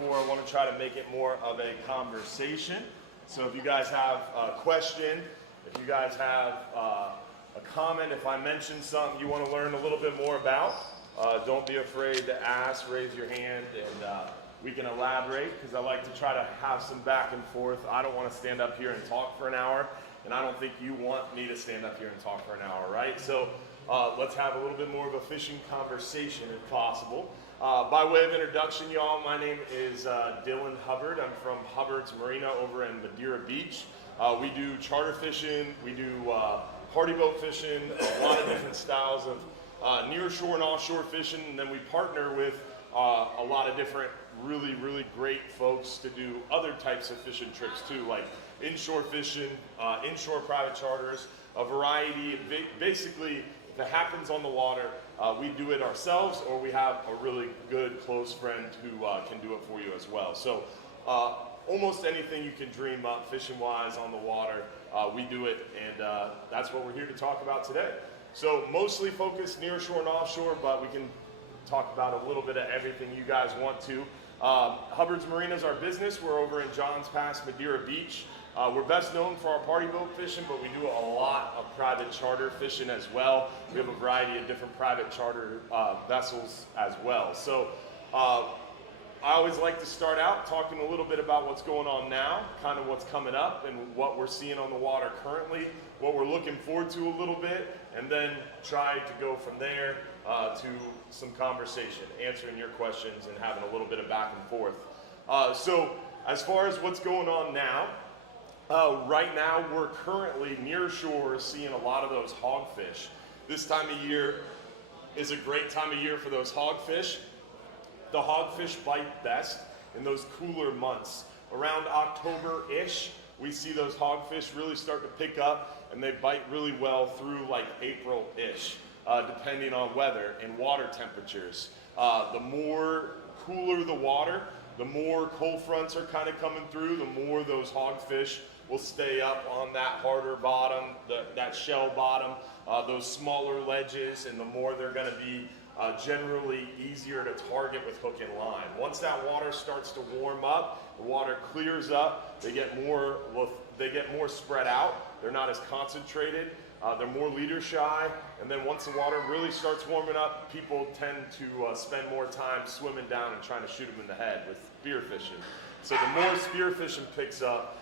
before, I want to try to make it more of a conversation. So if you guys have a question, if you guys have a comment, if I mention something you want to learn a little bit more about, don't be afraid to ask, raise your hand, and we can elaborate, because I like to try to have some back and forth. I don't want to stand up here and talk for an hour, and I don't think you want me to stand up here and talk for an hour, right? So let's have a little bit more of a fishing conversation if possible. By way of introduction, y'all, my name is Dylan Hubbard. I'm from Hubbard's Marina over in Madeira Beach. We do charter fishing, we do party boat fishing, a lot of different styles of near-shore and offshore fishing, and then we partner with a lot of different really great folks to do other types of fishing trips too, like inshore fishing, inshore private charters, a variety. Basically, if it happens on the water, we do it ourselves, or we have a really good close friend who can do it for you as well. So almost anything you can dream up fishing-wise on the water, we do it, and that's what we're here to talk about today. So mostly focused near shore and offshore, but we can talk about a little bit of everything you guys want to. Hubbard's Marina is our business. We're over in Johns Pass, Madeira Beach. We're best known for our party boat fishing, but we do a lot of private charter fishing as well. We have a variety of different private charter vessels as well. So I always like to start out talking a little bit about what's going on now, kind of what's coming up and what we're seeing on the water currently, what we're looking forward to a little bit, and then try to go from there to some conversation, answering your questions and having a little bit of back and forth. So as far as what's going on now, right now we're currently near shore seeing a lot of those hogfish. This time of year is a great time of year for those hogfish. The hogfish bite best in those cooler months. Around October-ish, we see those hogfish really start to pick up, and they bite really well through like April-ish, depending on weather and water temperatures. The more cooler the water, the more cold fronts are kind of coming through, the more those hogfish will stay up on that harder bottom, that shell bottom, those smaller ledges, and the more they're going to be generally easier to target with hook and line. Once that water starts to warm up, the water clears up, they get more spread out, they're not as concentrated, they're more leader shy, and then once the water really starts warming up, people tend to spend more time swimming down and trying to shoot them in the head with spear fishing. So the more spear fishing picks up,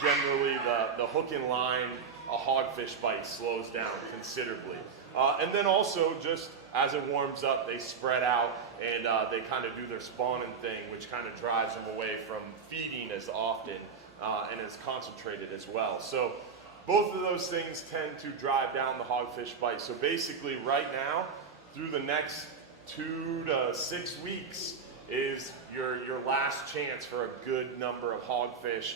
generally the hook and line, a hogfish bite slows down considerably. And then also, just as it warms up, they spread out and they kind of do their spawning thing, which kind of drives them away from feeding as often and as concentrated as well. So both of those things tend to drive down the hogfish bite. So basically right now, through the next 2 to 6 weeks, is your last chance for a good number of hogfish,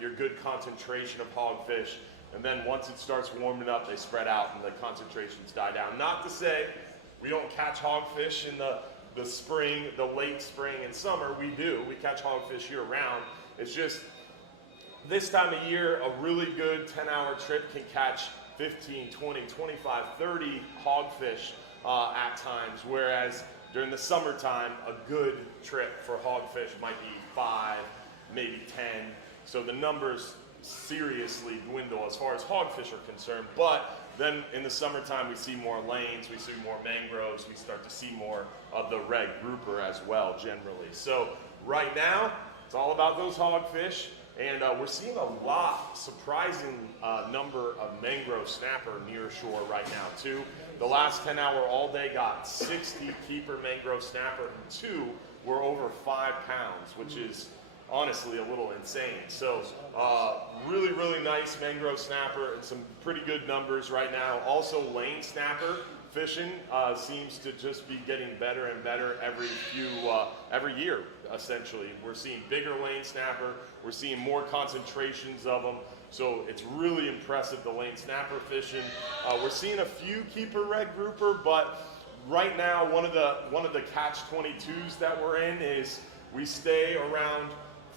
your good concentration of hogfish. And then once it starts warming up, they spread out and the concentrations die down. Not to say we don't catch hogfish in the spring, the late spring and summer. We do. We catch hogfish year round. It's just this time of year, a really good 10-hour trip can catch 15, 20, 25, 30 hogfish at times, whereas during the summertime, a good trip for hogfish might be 5, maybe 10. So the numbers seriously dwindle as far as hogfish are concerned. But then in the summertime, we see more lanes, we see more mangroves, we start to see more of the red grouper as well, generally. So right now, it's all about those hogfish. And we're seeing a lot, surprising number of mangrove snapper near shore right now too. The last 10-hour all day got 60 keeper mangrove snapper, and 2 were over 5 pounds, which is honestly a little insane. So really nice mangrove snapper and some pretty good numbers right now. Also lane snapper fishing seems to just be getting better and better every year, essentially. We're seeing bigger lane snapper, we're seeing more concentrations of them, so it's really impressive, the lane snapper fishing. We're seeing a few keeper red grouper, but right now one of the catch-22s that we're in is we stay around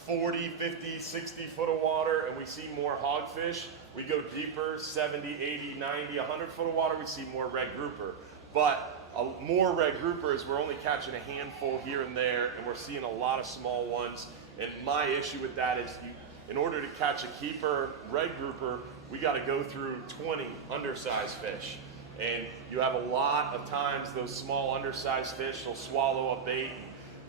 40, 50, 60 foot of water and we see more hogfish. We go deeper, 70, 80, 90, 100 foot of water, we see more red grouper. But more red groupers. We're only catching a handful here and there, and we're seeing a lot of small ones. And my issue with that is in order to catch a keeper red grouper, we got to go through 20 undersized fish. And you have a lot of times those small undersized fish will swallow a bait.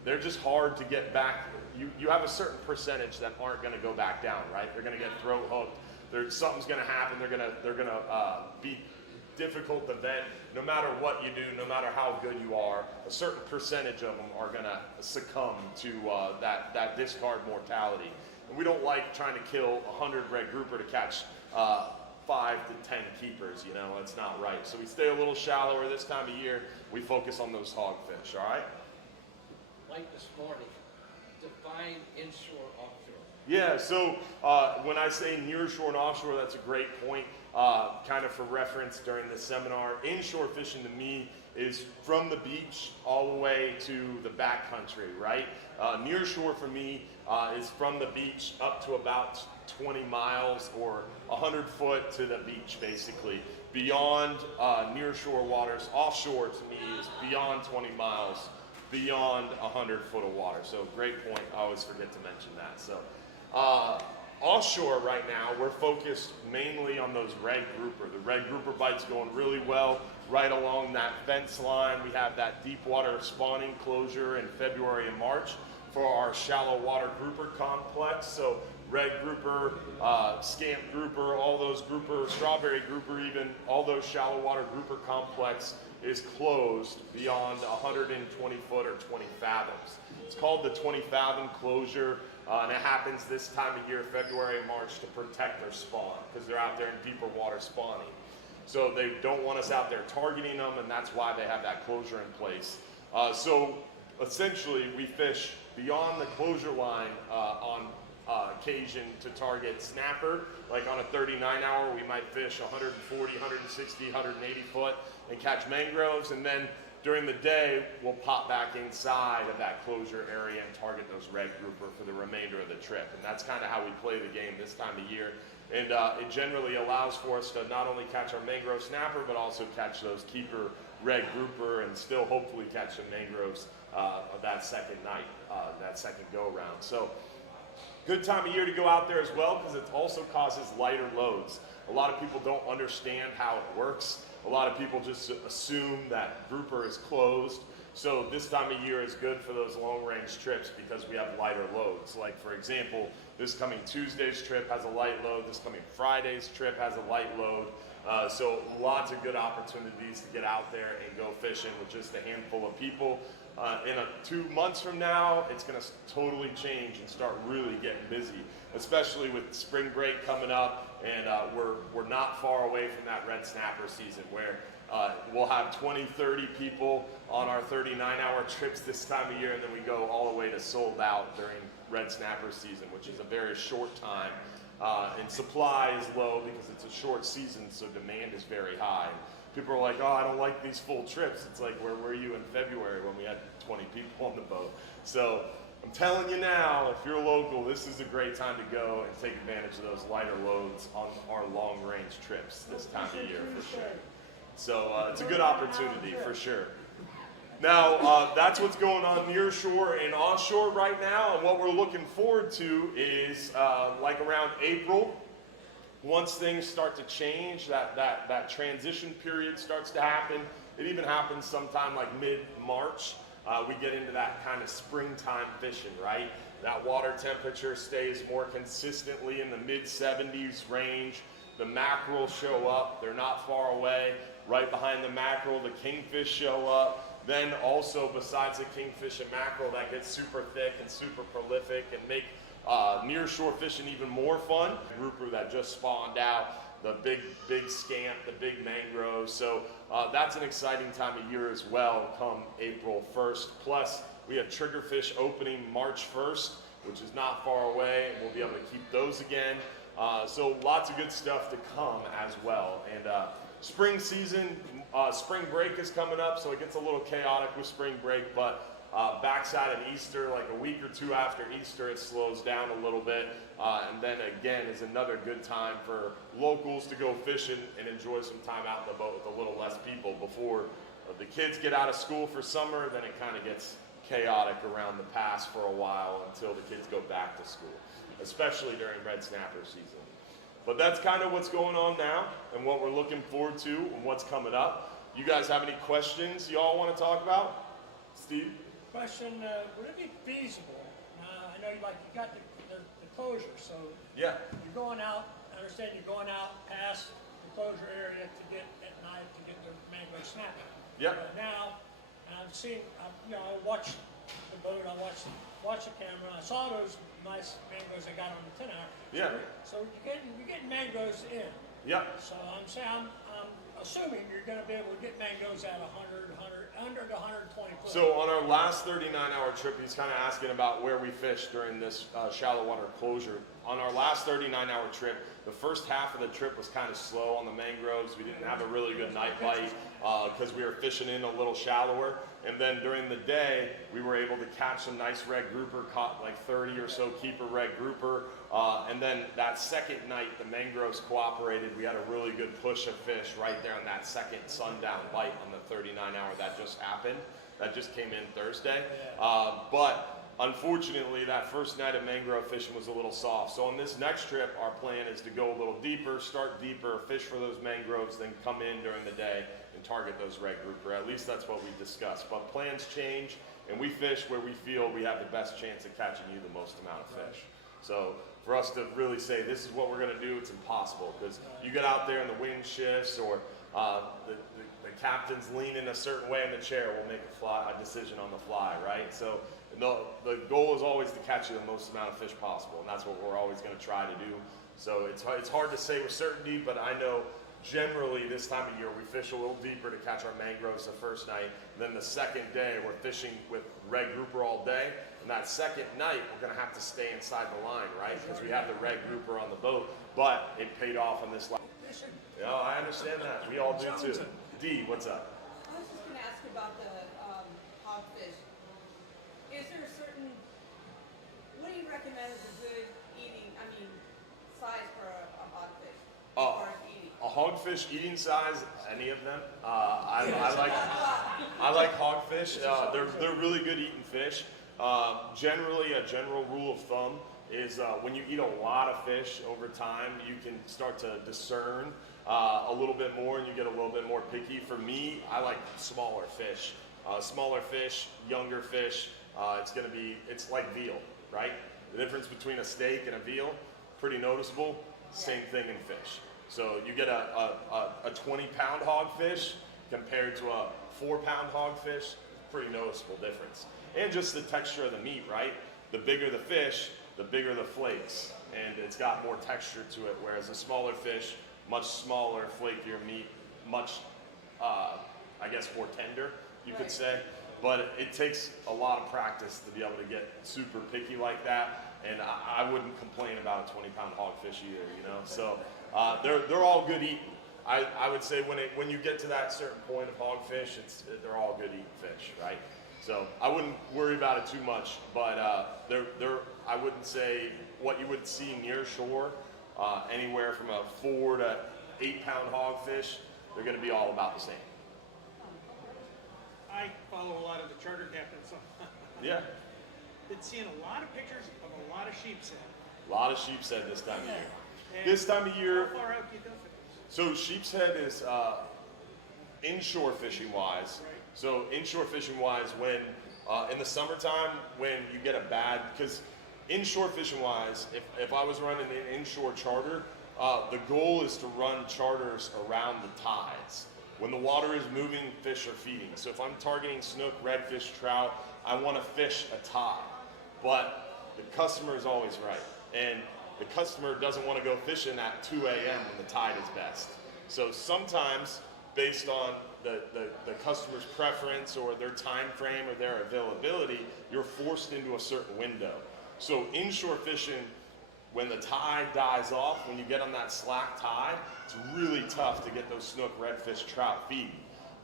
They're just hard to get back. You have a certain percentage that aren't going to go back down, right? They're going to get throat hooked. Something's going to happen. They're going to be difficult to vent. No matter what you do, no matter how good you are, a certain percentage of them are going to succumb to that discard mortality. And we don't like trying to kill 100 red grouper to catch 5 to 10 keepers. You know, it's not right. So we stay a little shallower this time of year. We focus on those hogfish. All right. Like this morning, define inshore, offshore. Yeah, so when I say near shore and offshore, that's a great point. Kind of for reference during this seminar, inshore fishing to me is from the beach all the way to the backcountry, right? Near shore for me is from the beach up to about 20 miles or 100 foot to the beach, basically. Beyond near shore waters, offshore to me is beyond 20 miles, beyond 100 foot of water. So great point. I always forget to mention that. So offshore right now, we're focused mainly on those red grouper. The red grouper bite's going really well right along that fence line. We have that deep water spawning closure in February and March for our shallow water grouper complex. So red grouper, scamp grouper, all those grouper, strawberry grouper even, all those shallow water grouper complex is closed beyond 120 foot or 20 fathoms. It's called the 20 fathom closure, and it happens this time of year, February and March, to protect their spawn because they're out there in deeper water spawning. So they don't want us out there targeting them, and that's why they have that closure in place. So essentially, we fish beyond the closure line on occasion to target snapper. Like on a 39 hour, we might fish 140, 160, 180 foot and catch mangroves. And then during the day, we'll pop back inside of that closure area and target those red grouper for the remainder of the trip. And that's kind of how we play the game this time of year. And it generally allows for us to not only catch our mangrove snapper, but also catch those keeper red grouper and still hopefully catch some mangroves that second night, that second go around. So good time of year to go out there as well because it also causes lighter loads. A lot of people don't understand how it works. A lot of people just assume that grouper is closed. So this time of year is good for those long range trips because we have lighter loads. Like for example, this coming Tuesday's trip has a light load. This coming Friday's trip has a light load. So lots of good opportunities to get out there and go fishing with just a handful of people. In 2 months from now, it's going to totally change and start really getting busy, especially with spring break coming up, and we're not far away from that red snapper season where we'll have 20, 30 people on our 39-hour trips this time of year, and then we go all the way to sold out during red snapper season, which is a very short time. And supply is low because it's a short season, so demand is very high. People are like, oh, I don't like these full trips. It's like, where were you in February when we had 20 people on the boat? So I'm telling you now, if you're local, this is a great time to go and take advantage of those lighter loads on our long range trips this time of year for sure. So it's a good opportunity for sure. Now, that's what's going on near shore and offshore right now. And what we're looking forward to is like around April, once things start to change, that transition period starts to happen. It even happens sometime like mid-March. We get into that kind of springtime fishing, right? That water temperature stays more consistently in the mid-70s range. The mackerel show up. They're not far away. Right behind the mackerel, the kingfish show up. Then also, besides the kingfish and mackerel, that gets super thick and super prolific and make near shore fishing even more fun. Grouper that just spawned out, the big scamp, the big mangrove. So that's an exciting time of year as well come April 1st. Plus we have triggerfish opening March 1st, which is not far away, and we'll be able to keep those again. So lots of good stuff to come as well. And spring season, spring break is coming up, so it gets a little chaotic with spring break, but backside of Easter, like a week or two after Easter, it slows down a little bit. And then again is another good time for locals to go fishing and enjoy some time out in the boat with a little less people before the kids get out of school for summer, then it kind of gets chaotic around the pass for a while until the kids go back to school, especially during red snapper season. But that's kind of what's going on now and what we're looking forward to and what's coming up. You guys have any questions you all want to talk about? Steve? Question, would it be feasible, I know you got the closure, so Yeah. you're going out, I understand you're going out past the closure area to get at night to get the mango snapping. Yeah. Now, I've seen, I watched the boat, I watched the camera, I saw those nice mangoes they got on the 10 hour. Yeah. So you're getting mangoes in. Yeah. So I'm assuming you're gonna be able to get mangoes at 100, under the 120 foot. So on our last 39-hour trip, he's kind of asking about where we fished during this shallow water closure. On our last 39-hour trip, the first half of the trip was kind of slow on the mangroves. We didn't have a really good night bite because we were fishing in a little shallower. And then during the day, we were able to catch some nice red grouper, caught like 30 or so keeper red grouper. And then that second night, the mangroves cooperated. We had a really good push of fish right there on that second sundown bite on the 39-hour that just happened. That just came in Thursday. But unfortunately, that first night of mangrove fishing was a little soft. So on this next trip, our plan is to go a little deeper, start deeper, fish for those mangroves, then come in during the day and target those red grouper. At least that's what we discussed. But plans change, and we fish where we feel we have the best chance of catching you the most amount of fish. So for us to really say this is what we're going to do, it's impossible because you get out there and the wind shifts or the captain's leaning a certain way in the chair, we'll make a decision on the fly, right? So the goal is always to catch you the most amount of fish possible, and that's what we're always going to try to do. So it's hard to say with certainty, but I know generally this time of year we fish a little deeper to catch our mangroves the first night. Then the second day we're fishing with red grouper all day, and that second night we're going to have to stay inside the line, right? Because we have the red grouper on the boat, but it paid off on this line. Yeah, I understand that. We all do too. D, what's up? I was just going to ask about the hogfish. Is there a certain, what do you recommend is a good size for a hogfish as far as eating? A hogfish eating size, any of them. I like hogfish. They're really good eating fish. Generally, a general rule of thumb is when you eat a lot of fish over time, you can start to discern a little bit more and you get a little bit more picky. For me, I like smaller fish. Smaller fish, younger fish, it's like veal, right? The difference between a steak and a veal, pretty noticeable. Same thing in fish. So you get a 20-pound hogfish compared to a 4-pound hogfish, pretty noticeable difference. And just the texture of the meat, right? The bigger the fish, the bigger the flakes, and it's got more texture to it, whereas a smaller fish, much smaller, flakier meat, much, more tender, you could say. But it takes a lot of practice to be able to get super picky like that, and I wouldn't complain about a 20-pound hogfish either, you know? So they're all good eating. I would say when you get to that certain point of hogfish, they're all good eating fish, right? So I wouldn't worry about it too much, but I wouldn't say what you would see near shore, anywhere from a 4 to 8 pound hogfish, they're going to be all about the same. I follow a lot of the charter captains. So Yeah, been seeing a lot of pictures of a lot of sheep's head. a lot of sheep's head this time of year. And This time of year, how far out do you go for this? so sheep's head is inshore fishing wise. So inshore fishing wise, when in the summertime, when you get a bad, because inshore fishing wise, if I was running an inshore charter, the goal is to run charters around the tides. When the water is moving, fish are feeding. So if I'm targeting snook, redfish, trout, I want to fish a tide. But the customer is always right. And the customer doesn't want to go fishing at 2 a.m. when the tide is best. So sometimes, based on the customer's preference or their time frame or their availability, you're forced into a certain window. So inshore fishing, when the tide dies off, when you get on that slack tide, it's really tough to get those snook, redfish, trout feeding.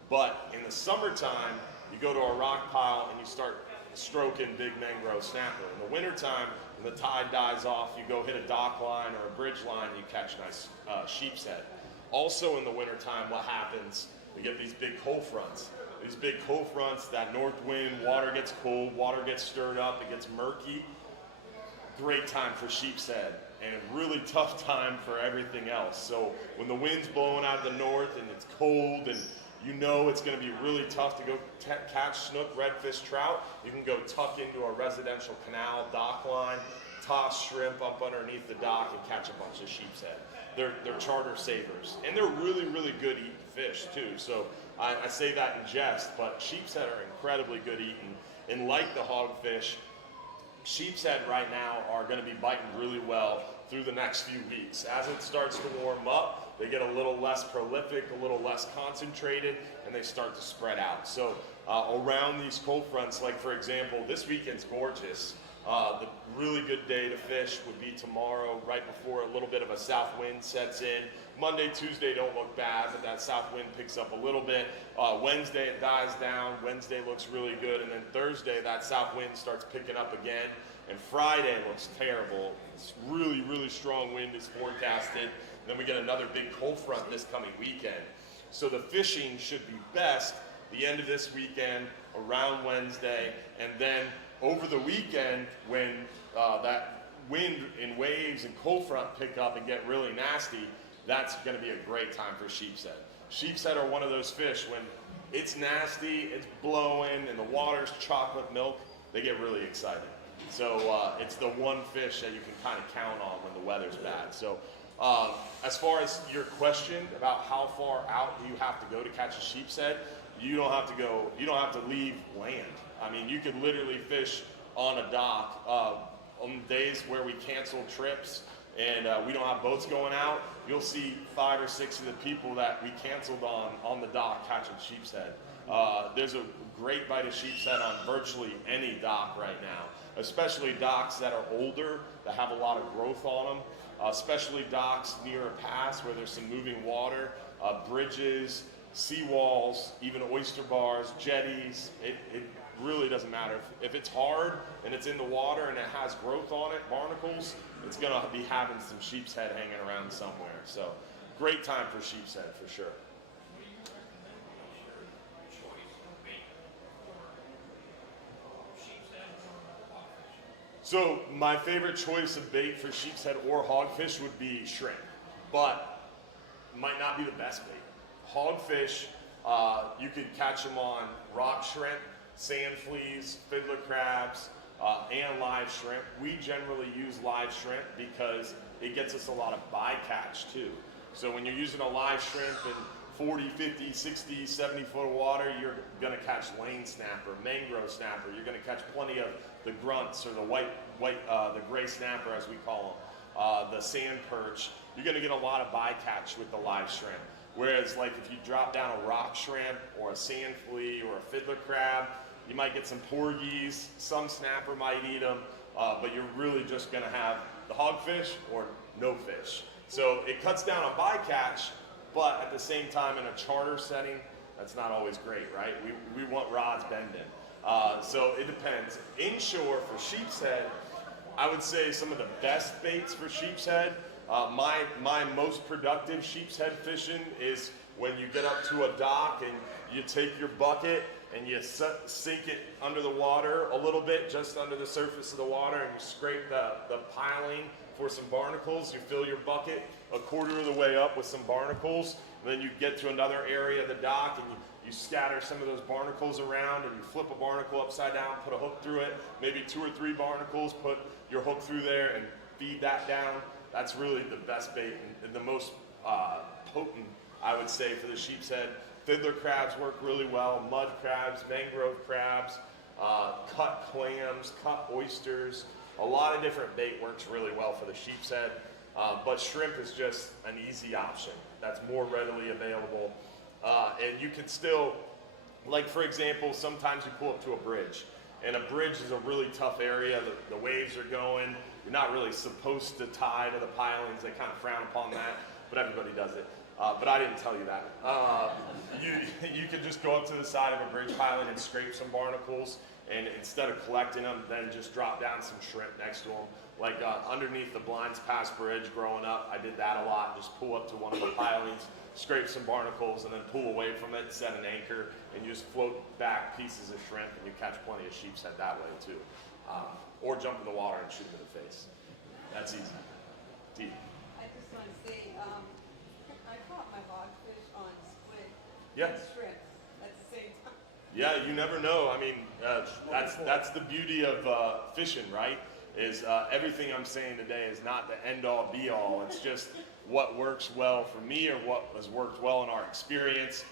But in the summertime, you go to a rock pile and you start stroking big mangrove snapper. In the wintertime, when the tide dies off, you go hit a dock line or a bridge line and you catch nice sheep's head. Also in the wintertime, what happens, we get these big cold fronts. these big cold fronts, that north wind, water gets cold, water gets stirred up, it gets murky. Great time for sheep's head, and really tough time for everything else. So when the wind's blowing out of the north and it's cold and you know it's going to be really tough to go catch snook, redfish, trout, you can go tuck into a residential canal dock line, toss shrimp up underneath the dock and catch a bunch of sheep's head. They're charter savers, and they're really, really good eating fish too. So I say that in jest, but sheep's head are incredibly good eating. And like the hogfish, sheep's head right now are going to be biting really well through the next few weeks. As it starts to warm up, they get a little less prolific, a little less concentrated, and they start to spread out. So around these cold fronts, like for example, this weekend's gorgeous. The really good day to fish would be tomorrow, right before a little bit of a south wind sets in. Monday, Tuesday don't look bad, but that south wind picks up a little bit. Wednesday it dies down. Wednesday looks really good, and then Thursday that south wind starts picking up again. And Friday looks terrible. It's really, really strong wind is forecasted. And then we get another big cold front this coming weekend. So the fishing should be best the end of this weekend, around Wednesday, and then over the weekend when that wind and waves and cold front pick up and get really nasty, that's going to be a great time for sheep's head. Sheep's head are one of those fish when it's nasty, it's blowing, and the water's chocolate milk, they get really excited. So it's the one fish that you can kind of count on when the weather's bad. So as far as your question about how far out do you have to go to catch a sheep's head, you don't have to go, you don't have to leave land. I mean, you could literally fish on a dock on days where we cancel trips and we don't have boats going out. You'll see 5 or 6 of the people that we canceled on the dock catching sheep's head. There's a great bite of sheep's head on virtually any dock right now, especially docks that are older, that have a lot of growth on them, especially docks near a pass where there's some moving water, bridges, seawalls, even oyster bars, jetties. It really doesn't matter. If it's hard and it's in the water and it has growth on it, barnacles, it's going to be having some sheep's head hanging around somewhere. So great time for sheep's head for sure. So my favorite choice of bait for sheep's head or hogfish would be shrimp, but might not be the best bait. Hogfish, you could catch them on rock shrimp, sand fleas, fiddler crabs, and live shrimp. We generally use live shrimp because it gets us a lot of bycatch too. So when you're using a live shrimp in 40, 50, 60, 70 foot of water, you're gonna catch lane snapper, mangrove snapper. You're gonna catch plenty of the grunts or the gray snapper as we call them, the sand perch. You're gonna get a lot of bycatch with the live shrimp. Whereas like if you drop down a rock shrimp or a sand flea or a fiddler crab, you might get some porgies, some snapper might eat them, but you're really just gonna have the hogfish or no fish. So it cuts down on bycatch, but at the same time in a charter setting, that's not always great, right? We want rods bending. So it depends. Inshore for sheep's head, I would say some of the best baits for sheep's head. My most productive sheep's head fishing is when you get up to a dock and you take your bucket and you sink it under the water a little bit, just under the surface of the water, and you scrape the piling for some barnacles. You fill your bucket a quarter of the way up with some barnacles, and then you get to another area of the dock and you scatter some of those barnacles around and you flip a barnacle upside down, put a hook through it, maybe 2 or 3 barnacles, put your hook through there and feed that down. That's really the best bait and the most potent, I would say, for the sheep's head. Fiddler crabs work really well, mud crabs, mangrove crabs, cut clams, cut oysters. A lot of different bait works really well for the sheep's head, but shrimp is just an easy option that's more readily available. And you can still, like for example, sometimes you pull up to a bridge, and a bridge is a really tough area. The waves are going. You're not really supposed to tie to the pilings. They kind of frown upon that, but everybody does it. But I didn't tell you that. You can just go up to the side of a bridge piling and scrape some barnacles, and instead of collecting them, then just drop down some shrimp next to them. Like underneath the Blinds Pass Bridge growing up, I did that a lot. Just pull up to one of the pilings, scrape some barnacles, and then pull away from it, set an anchor, and you just float back pieces of shrimp, and you catch plenty of sheep's head that way too. Or jump in the water and shoot them in the face. That's easy. Deep. I just want to say, I caught my hogfish on squid Yeah. and shrimp at the same time. Yeah, you never know. I mean, that's the beauty of fishing, right? Is everything I'm saying today is not the end all be all. It's just what works well for me or what has worked well in our experience.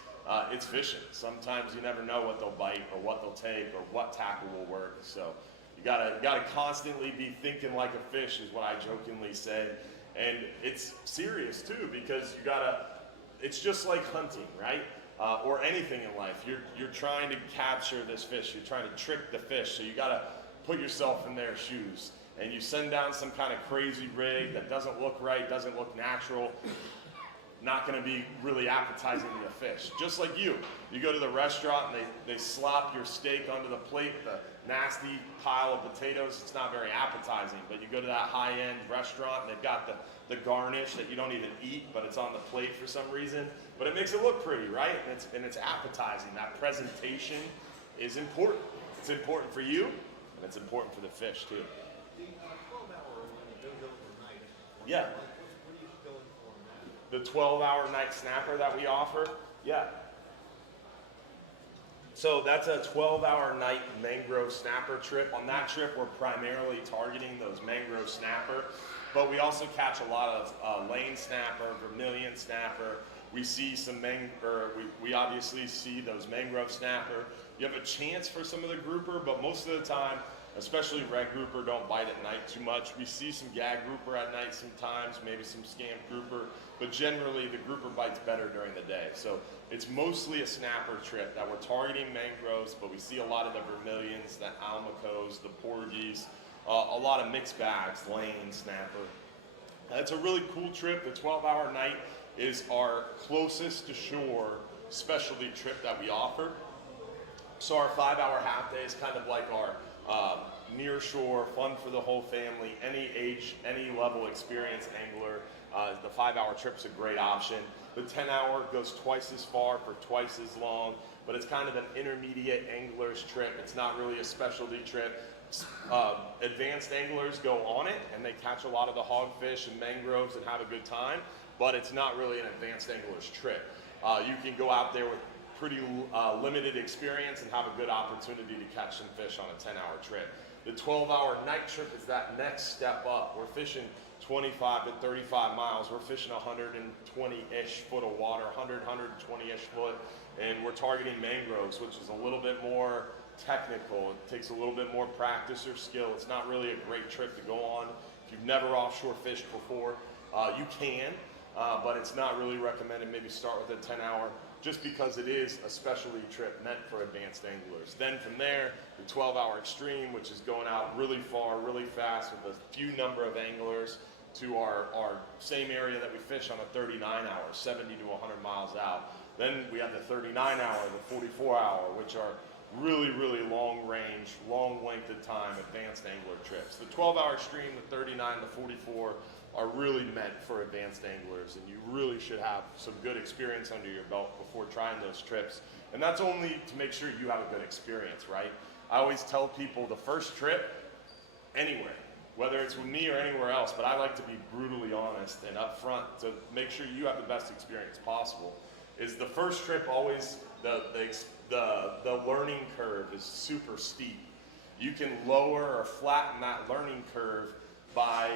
It's fishing. Sometimes you never know what they'll bite or what they'll take or what tackle will work. So you gotta constantly be thinking like a fish, is what I jokingly say. And it's serious too, because it's just like hunting, right? Or anything in life. You're trying to capture this fish. You're trying to trick the fish. So you gotta put yourself in their shoes. And you send down some kind of crazy rig that doesn't look right, doesn't look natural, not gonna be really appetizing to the fish. Just like you go to the restaurant and they slop your steak onto the plate, the nasty pile of potatoes, it's not very appetizing. But you go to that high-end restaurant and they've got the garnish that you don't even eat, but it's on the plate for some reason. But it makes it look pretty, right? And it's appetizing. That presentation is important. It's important for you, and it's important for the fish too. The 12-hour window overnight. Yeah. What are you going for on that? The 12-hour night snapper that we offer, yeah. So that's a 12-hour night mangrove snapper trip. On that trip, we're primarily targeting those mangrove snapper, but we also catch a lot of lane snapper, vermilion snapper. We see some we obviously see those mangrove snapper. You have a chance for some of the grouper, but most of the time, especially red grouper, don't bite at night too much. We see some gag grouper at night sometimes, maybe some scamp grouper, but generally the grouper bites better during the day. So it's mostly a snapper trip that we're targeting mangroves, but we see a lot of the vermilions, the almacos, the porgies, a lot of mixed bags, lane, snapper. It's a really cool trip. The 12-hour night is our closest to shore specialty trip that we offer. So our 5-hour half day is kind of like our near shore, fun for the whole family, any age, any level experienced angler. The 5-hour trip's a great option. The 10-hour goes twice as far for twice as long, but it's kind of an intermediate angler's trip. It's not really a specialty trip. Advanced anglers go on it and they catch a lot of the hogfish and mangroves and have a good time, but it's not really an advanced angler's trip. You can go out there with pretty limited experience and have a good opportunity to catch some fish on a 10-hour trip. The 12-hour night trip is that next step up. We're fishing 25 to 35 miles. We're fishing 120-ish foot of water, 120-ish foot, and we're targeting mangroves, which is a little bit more technical. It takes a little bit more practice or skill. It's not really a great trip to go on. If you've never offshore fished before, you can, but it's not really recommended. Maybe start with a 10-hour, just because it is a specialty trip meant for advanced anglers. Then from there, the 12-hour extreme, which is going out really far, really fast with a few number of anglers to our same area that we fish on a 39-hour, 70 to 100 miles out. Then we have the 39-hour, the 44-hour, which are really, really long range, long length of time, advanced angler trips. The 12-hour extreme, the 39 to 44, are really meant for advanced anglers, and you really should have some good experience under your belt before trying those trips. And that's only to make sure you have a good experience, right? I always tell people the first trip, anywhere, whether it's with me or anywhere else, but I like to be brutally honest and upfront to make sure you have the best experience possible, is the first trip always, the learning curve is super steep. You can lower or flatten that learning curve by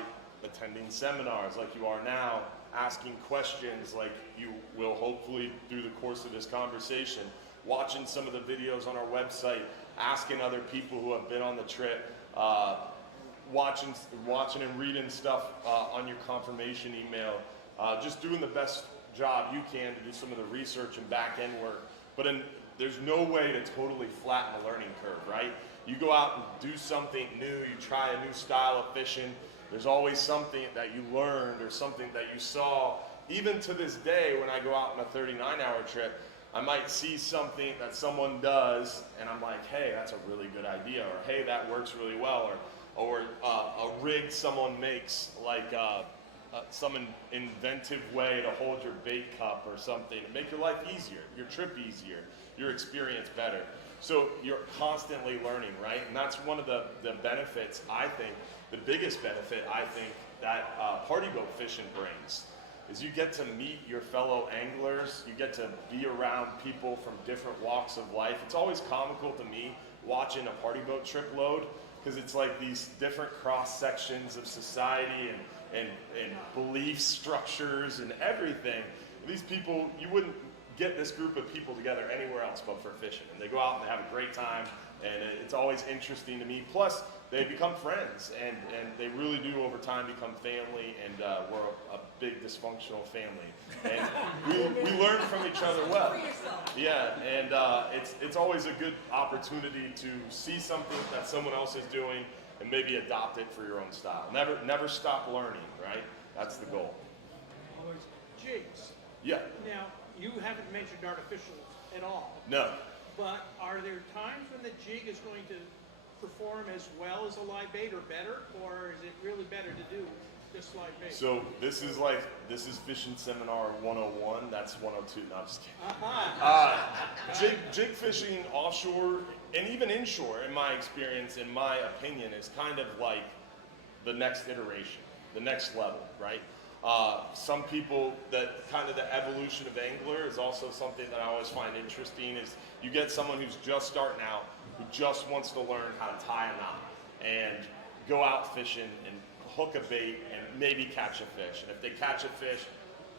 attending seminars like you are now, asking questions like you will hopefully through the course of this conversation, watching some of the videos on our website, asking other people who have been on the trip, watching and reading stuff on your confirmation email, just doing the best job you can to do some of the research and back end work. But there's no way to totally flatten the learning curve, right? You go out and do something new, you try a new style of fishing, there's always something that you learned or something that you saw. Even to this day, when I go out on a 39-hour trip, I might see something that someone does, and I'm like, hey, that's a really good idea, or hey, that works really well, or a rig someone makes, like some inventive way to hold your bait cup or something, to make your life easier, your trip easier, your experience better. So you're constantly learning, right? And that's one of the benefits, I think, the biggest benefit, I think, that party boat fishing brings, is you get to meet your fellow anglers, you get to be around people from different walks of life. It's always comical to me watching a party boat trip load, because it's like these different cross sections of society and belief structures and everything. These people, you wouldn't get this group of people together anywhere else but for fishing. And they go out and they have a great time, and it's always interesting to me. Plus, they become friends, and they really do over time become family, and we're a big dysfunctional family. And we learn from each other well. For yourself. Yeah, and it's always a good opportunity to see something that someone else is doing and maybe adopt it for your own style. Never stop learning, right? That's the goal. Always. Jigs. Yeah, Now, you haven't mentioned artificials at all, no. but are there times when the jig is going to perform as well as a live bait or better, or is it really better to do just live bait? So this is Fishing Seminar 101, that's 102, no, I'm just kidding. Jig fishing offshore and even inshore, in my experience, in my opinion, is kind of like the next iteration, the next level, right? Some people, that kind of the evolution of angler is also something that I always find interesting, is you get someone who's just starting out, who just wants to learn how to tie a knot and go out fishing and hook a bait and maybe catch a fish. And if they catch a fish,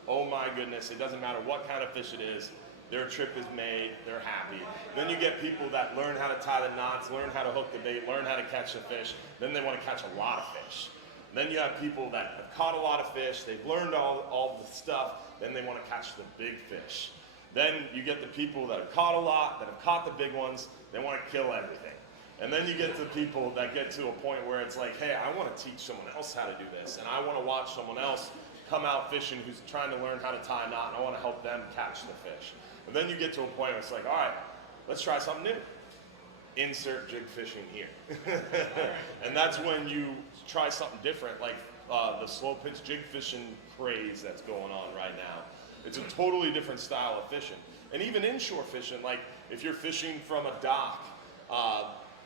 oh my goodness, it doesn't matter what kind of fish it is, their trip is made, they're happy. Then you get people that learn how to tie the knots, learn how to hook the bait, learn how to catch the fish, then they want to catch a lot of fish. Then you have people that have caught a lot of fish, they've learned all the stuff, then they want to catch the big fish. Then you get the people that have caught a lot, that have caught the big ones, they want to kill everything. And then you get to people that get to a point where it's like, hey, I want to teach someone else how to do this, and I want to watch someone else come out fishing who's trying to learn how to tie a knot, and I want to help them catch the fish. And then you get to a point where it's like, all right, let's try something new. Insert jig fishing here. And that's when you try something different, like the slow pitch jig fishing craze that's going on right now. It's a totally different style of fishing. And even inshore fishing, like if you're fishing from a dock,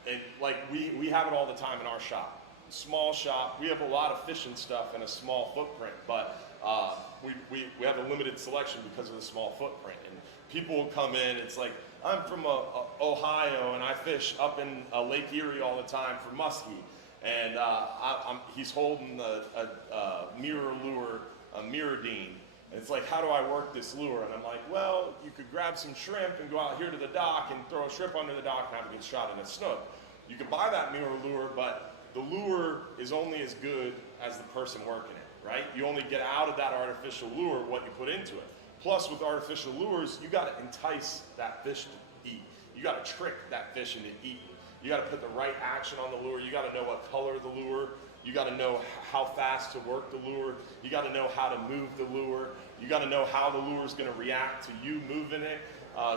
and like we have it all the time in our shop. Small shop, we have a lot of fishing stuff in a small footprint, but we have a limited selection because of the small footprint. And people will come in, it's like, I'm from Ohio and I fish up in Lake Erie all the time for muskie. And he's holding a mirror lure, a Mirrodine. And it's like, how do I work this lure? And I'm like, well, you could grab some shrimp and go out here to the dock and throw a shrimp under the dock and have a good shot in a snook. You can buy that mirror lure, but the lure is only as good as the person working it, right? You only get out of that artificial lure what you put into it. Plus, with artificial lures, you got to entice that fish to eat. You got to trick that fish into eating. You got to put the right action on the lure. You got to know what color the lure. You got to know how fast to work the lure. You got to know how to move the lure. You got to know how the lure is going to react to you moving it.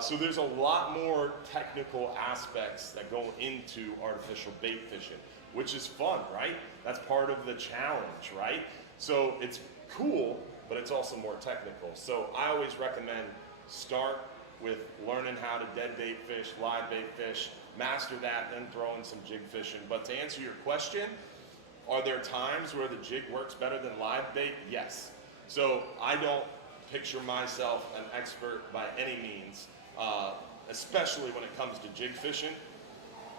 So there's a lot more technical aspects that go into artificial bait fishing, which is fun, right? That's part of the challenge, right? So it's cool, but it's also more technical. So I always recommend start with learning how to dead bait fish, live bait fish, master that, then throw in some jig fishing. But to answer your question, are there times where the jig works better than live bait? Yes. So I don't picture myself an expert by any means, especially when it comes to jig fishing.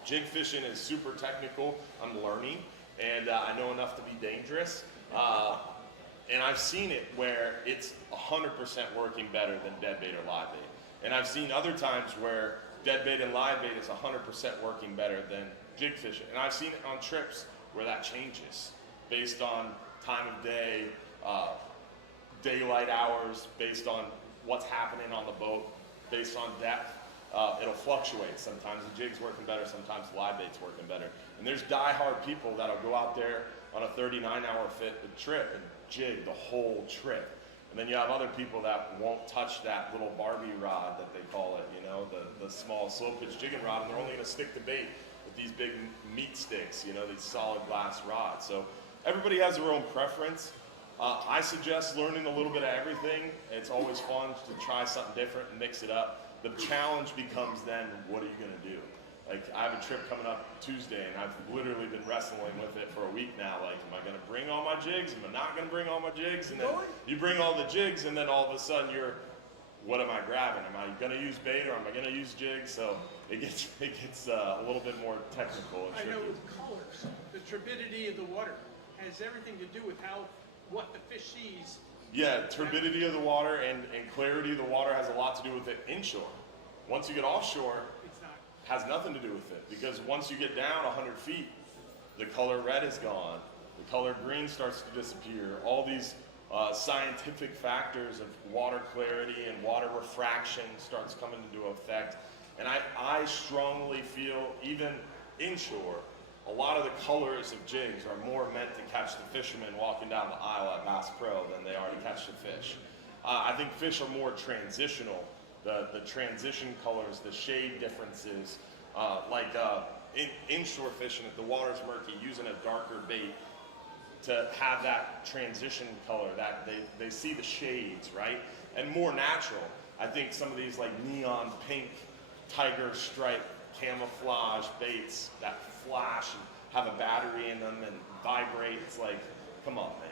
Jig fishing is super technical. I'm learning, and I know enough to be dangerous. And I've seen it where it's 100% working better than dead bait or live bait. And I've seen other times where dead bait and live bait is 100% working better than jig fishing. And I've seen it on trips where that changes based on time of day, daylight hours, based on what's happening on the boat, based on depth. It'll fluctuate. Sometimes the jig's working better, sometimes the live bait's working better. And there's die-hard people that'll go out there on a 39-hour trip and jig the whole trip. And then you have other people that won't touch that little Barbie rod that they call it, you know, the small slow pitch jigging rod, and they're only going to stick the bait with these big meat sticks, you know, these solid glass rods. So everybody has their own preference. I suggest learning a little bit of everything. It's always fun to try something different and mix it up. The challenge becomes then, what are you going to do? Like, I have a trip coming up Tuesday, and I've literally been wrestling with it for a week now. Like, am I going to bring all my jigs? Am I not going to bring all my jigs? And then you bring all the jigs, and then all of a sudden what am I grabbing? Am I going to use bait or am I going to use jigs? So it gets a little bit more technical and I tricky. know with colors, the turbidity of the water has everything to do with what the fish sees. Yeah, turbidity of the water and clarity of the water has a lot to do with it inshore. Once you get offshore, It's not. has nothing to do with it, because once you get down 100 feet, the color red is gone, the color green starts to disappear. All these scientific factors of water clarity and water refraction starts coming into effect. And I strongly feel, even inshore, a lot of the colors of jigs are more meant to catch the fishermen walking down the aisle at Bass Pro than they are to catch the fish. I think fish are more transitional. The transition colors, the shade differences, inshore fishing, if the water's murky, using a darker bait to have that transition color, that they see the shades, right? And more natural. I think some of these like neon pink, tiger stripe, camouflage baits that flash and have a battery in them and vibrate, it's like, come on, man.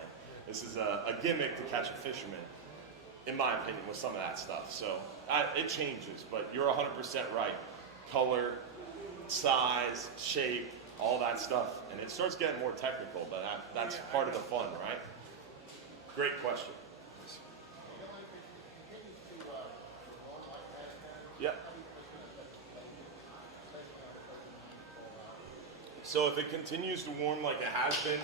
This is a gimmick to catch a fisherman, in my opinion, with some of that stuff. So it changes, but you're 100% right. Color, size, shape, all that stuff. And it starts getting more technical, but that's part of the fun, right? Great question. Yep. So if it continues to warm like it has been,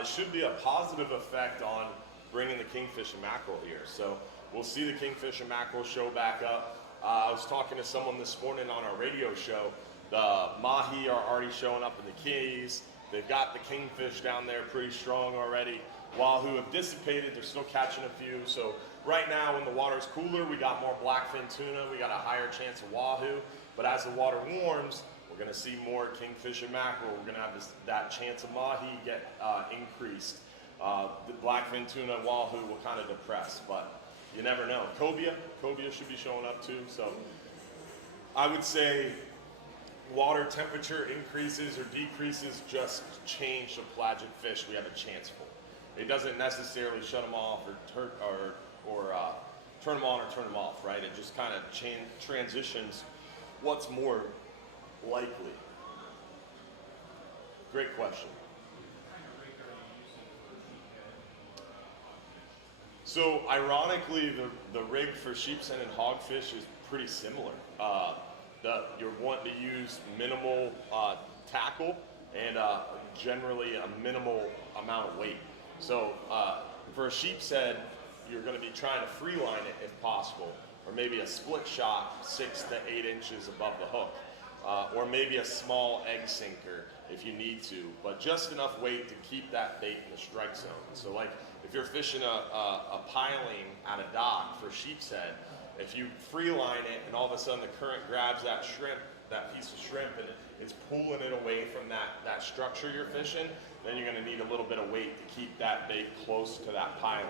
it should be a positive effect on bringing the kingfish and mackerel here. So we'll see the kingfish and mackerel show back up. I was talking to someone this morning on our radio show. The mahi are already showing up in the Keys. They've got the kingfish down there pretty strong already. Wahoo have dissipated, they're still catching a few. So right now when the water's cooler, we got more blackfin tuna, we got a higher chance of wahoo. But as the water warms, we're gonna see more kingfish and mackerel. We're gonna have that chance of mahi get increased. The blackfin tuna and wahoo will kind of depress, but you never know. Cobia should be showing up too. So I would say water temperature increases or decreases just change the pelagic fish we have a chance for. It doesn't necessarily shut them off or turn them on or turn them off, right? It just kind of transitions what's more likely. Great question. So ironically, the rig for sheepshead and hogfish is pretty similar. You're wanting to use minimal tackle and generally a minimal amount of weight. So for a sheepshead, you're going to be trying to free line it if possible, or maybe a split shot 6 to 8 inches above the hook, or maybe a small egg sinker if you need to, but just enough weight to keep that bait in the strike zone. So like if you're fishing a piling at a dock for sheepshead, if you free line it and all of a sudden the current grabs that shrimp, that piece of shrimp, and it's pulling it away from that structure you're fishing, then you're going to need a little bit of weight to keep that bait close to that piling.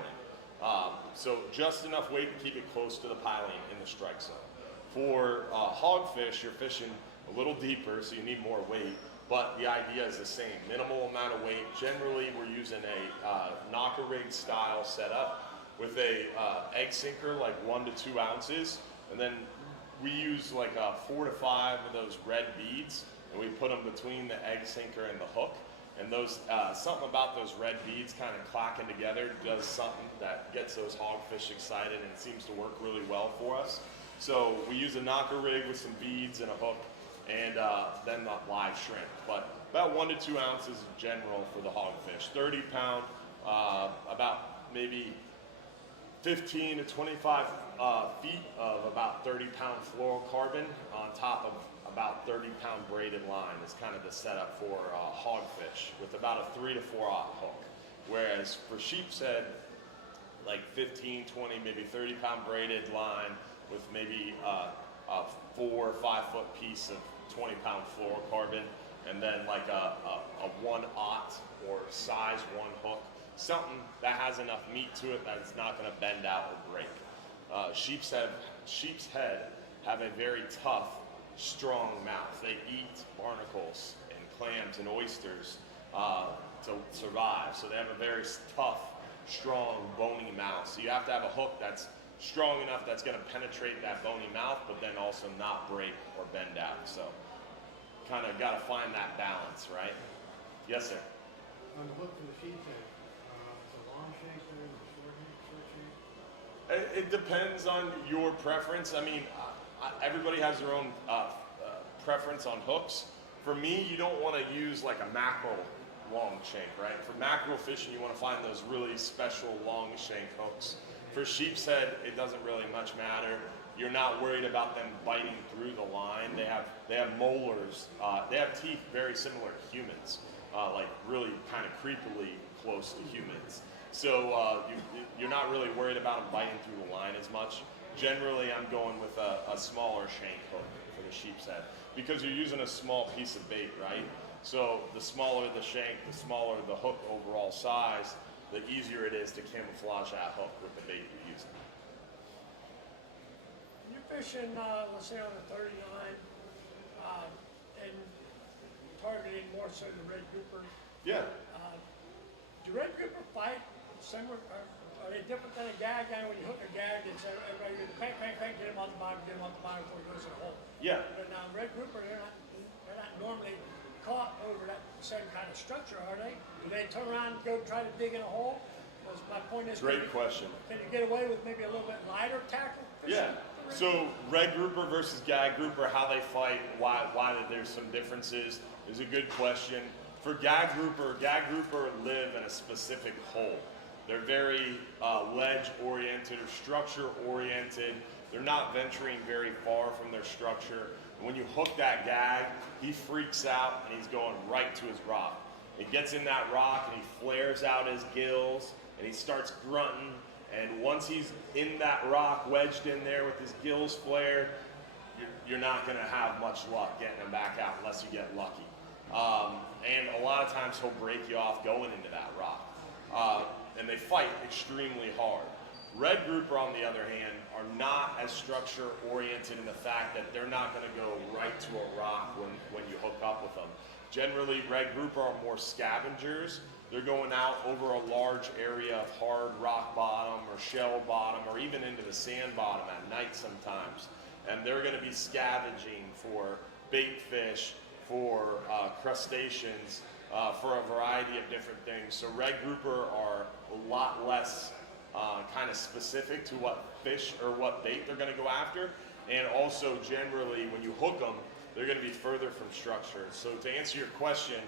So just enough weight to keep it close to the piling in the strike zone. For hogfish, you're fishing a little deeper, so you need more weight, but the idea is the same. Minimal amount of weight. Generally, we're using a knocker rig style setup with a egg sinker, like 1 to 2 ounces, and then we use like 4 to 5 of those red beads, and we put them between the egg sinker and the hook. And those something about those red beads kind of clacking together does something that gets those hogfish excited, and it seems to work really well for us. So we use a knocker rig with some beads and a hook, and then the live shrimp. But about 1 to 2 ounces in general for the hogfish. 30 pound, about maybe 15 to 25 feet of about 30 pound fluorocarbon on top of about 30 pound braided line is kind of the setup for hogfish with about a 3 to 4 aught hook. Whereas for sheepshead, like 15, 20, maybe 30-pound braided line with maybe a 4 or 5 foot piece of 20-pound fluorocarbon, and then like a 1/0 or size 1 hook, something that has enough meat to it that it's not going to bend out or break. Sheep's head have a very tough, strong mouth. They eat barnacles and clams and oysters to survive. So they have a very tough, strong, bony mouth. So you have to have a hook that's strong enough that's going to penetrate that bony mouth, but then also not break or bend out. So kind of got to find that balance, right? Yes, sir. On the hook for the sheep's head, it's a long shank there, and a short shank. It depends on your preference. I mean, everybody has their own preference on hooks. For me, you don't want to use like a mackerel long shank, right? For mackerel fishing, you want to find those really special long shank hooks. For sheep's head, it doesn't really much matter. You're not worried about them biting through the line. They have molars. They have teeth very similar to humans, like really kind of creepily close to humans. So you're not really worried about them biting through the line as much. Generally, I'm going with a smaller shank hook for the sheep's head because you're using a small piece of bait, right? So the smaller the shank, the smaller the hook overall size, the easier it is to camouflage that hook with the bait you're using. You're fishing, let's say on a 39, and targeting more so the red grouper. Yeah. Do red grouper fight similar? Are they different than a gag? When you hook a gag, it's everybody goes bang, bang, bang, get him on the bottom, get him on the bottom before he goes in the hole. Yeah. But now red grouper, they're not normally caught over that same kind of structure, are they? Do they turn around and go try to dig in a hole? Because my point is, Great question. Can you get away with maybe a little bit lighter tackle fishing? Yeah. So red grouper versus gag grouper, how they fight, why there's some differences is a good question. For gag grouper live in a specific hole. They're very ledge oriented or structure oriented. They're not venturing very far from their structure. When you hook that gag, he freaks out and he's going right to his rock. He gets in that rock and he flares out his gills and he starts grunting. And once he's in that rock, wedged in there with his gills flared, you're not going to have much luck getting him back out unless you get lucky. And a lot of times he'll break you off going into that rock. And they fight extremely hard. Red grouper, on the other hand, are not as structure oriented in the fact that they're not going to go right to a rock when you hook up with them. Generally, red grouper are more scavengers. They're going out over a large area of hard rock bottom or shell bottom or even into the sand bottom at night sometimes. And they're going to be scavenging for bait fish, for crustaceans, for a variety of different things. So red grouper are a lot less kind of specific to what fish or what bait they're going to go after. And also generally when you hook them, they're going to be further from structure. So to answer your question,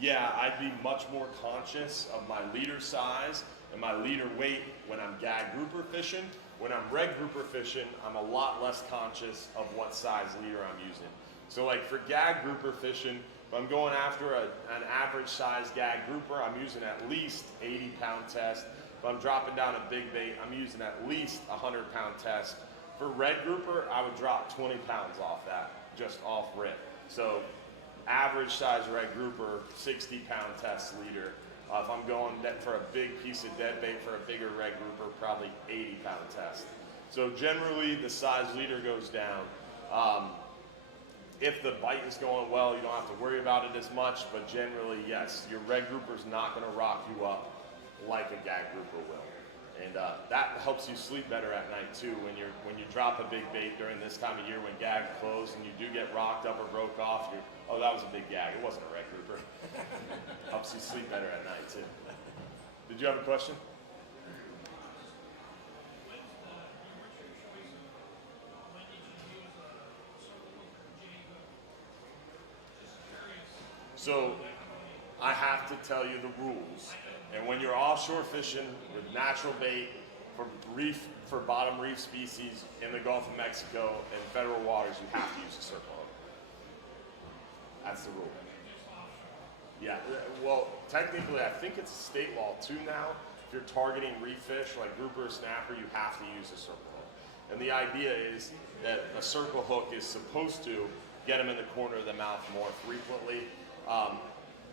yeah, I'd be much more conscious of my leader size and my leader weight when I'm gag grouper fishing. When I'm red grouper fishing, I'm a lot less conscious of what size leader I'm using. So like for gag grouper fishing, if I'm going after an average size gag grouper, I'm using at least 80-pound test. If I'm dropping down a big bait, I'm using at least a 100-pound test. For red grouper, I would drop 20 pounds off that, just off rip. So average size red grouper, 60-pound test leader. If I'm going for a big piece of dead bait for a bigger red grouper, probably 80-pound test. So generally, the size leader goes down. If the bite is going well, you don't have to worry about it as much, but generally, yes, your red grouper is not going to rock you up like a gag grouper will. And that helps you sleep better at night too. When you drop a big bait during this time of year when gags close and you do get rocked up or broke off, oh, that was a big gag. It wasn't a red grouper. Helps you sleep better at night too. Did you have a question? So I have to tell you the rules. And when you're offshore fishing with natural bait for bottom reef species in the Gulf of Mexico and federal waters, you have to use a circle hook. That's the rule. Yeah, well, technically I think it's a state law too now. you're targeting reef fish like grouper or snapper, you have to use a circle hook. And the idea is that a circle hook is supposed to get them in the corner of the mouth more frequently.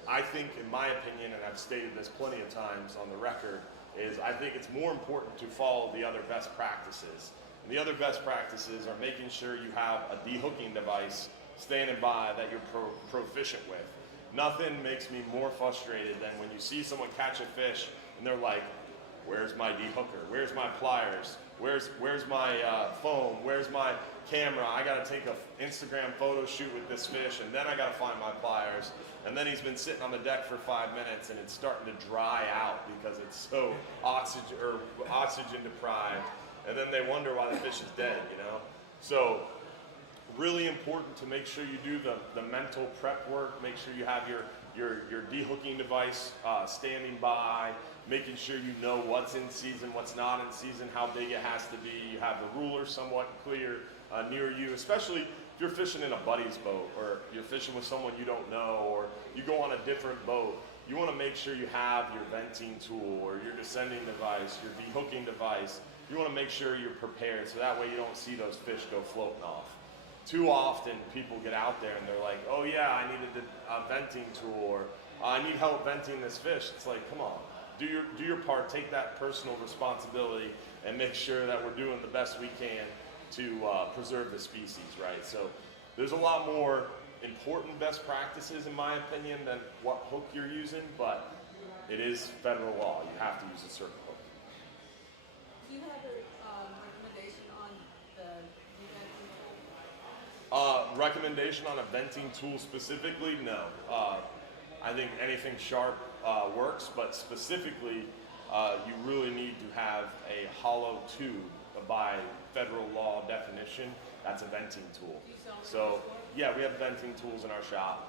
I think, in my opinion, and I've stated this plenty of times on the record, is I think it's more important to follow the other best practices. And the other best practices are making sure you have a dehooking device standing by that you're proficient with. Nothing makes me more frustrated than when you see someone catch a fish and they're like, where's my dehooker? Where's my pliers? Where's my foam? Where's my camera? I gotta take an Instagram photo shoot with this fish, and then I gotta find my pliers. And then he's been sitting on the deck for 5 minutes, and it's starting to dry out because it's so oxygen deprived. And then they wonder why the fish is dead, you know? So really important to make sure you do the mental prep work, make sure you have your dehooking device standing by, making sure you know what's in season, what's not in season, how big it has to be. You have the ruler somewhat clear near you, especially if you're fishing in a buddy's boat or you're fishing with someone you don't know, or you go on a different boat. You want to make sure you have your venting tool or your descending device, your dehooking device. You want to make sure you're prepared so that way you don't see those fish go floating off. Too often people get out there and they're like, oh yeah, I needed a venting tool, or I need help venting this fish. It's like, come on, do your part, take that personal responsibility and make sure that we're doing the best we can to preserve the species, right? So there's a lot more important best practices in my opinion than what hook you're using, but it is federal law. You have to use a certain hook. Do you have a recommendation on the venting tool? Recommendation on a venting tool specifically? No. I think anything sharp works, but specifically you really need to have a hollow tube by federal law definition. That's a venting tool. Do you sell them So as well? yeah, we have venting tools in our shop.